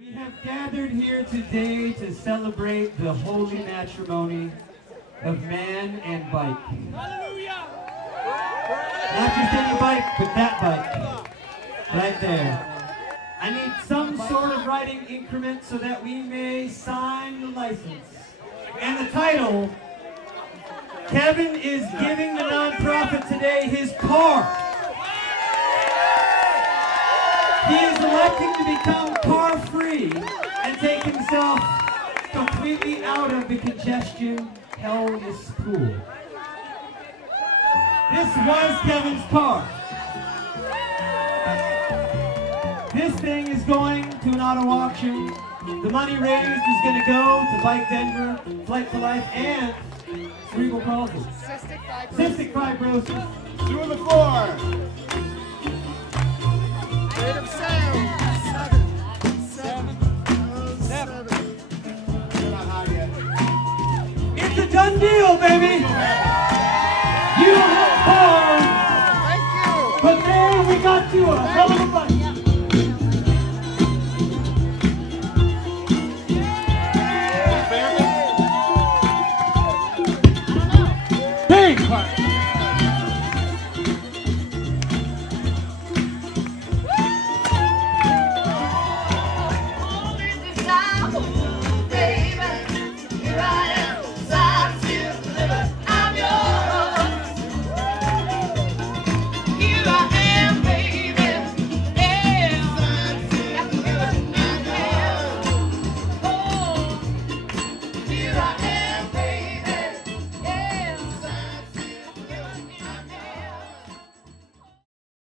We have gathered here today to celebrate the holy matrimony of man and bike. Hallelujah! Not just any bike, but that bike. Right there. I need some sort of writing increment so that we may sign the license. And the title, Kevin is giving the nonprofit today his car. He is electing to become car-free and take himself completely out of the congestion hellish pool. This was Kevin's car. This thing is going to an auto auction. The money raised is going to go to Bike Denver, Flight for Life, and cerebral palsy. Cystic fibrosis. 2 of the 4. Rate of sound. 7. We're not high yet. It's a done deal, baby. You don't have cars. Thank you. But man, we got you a hell of a bike. Big part.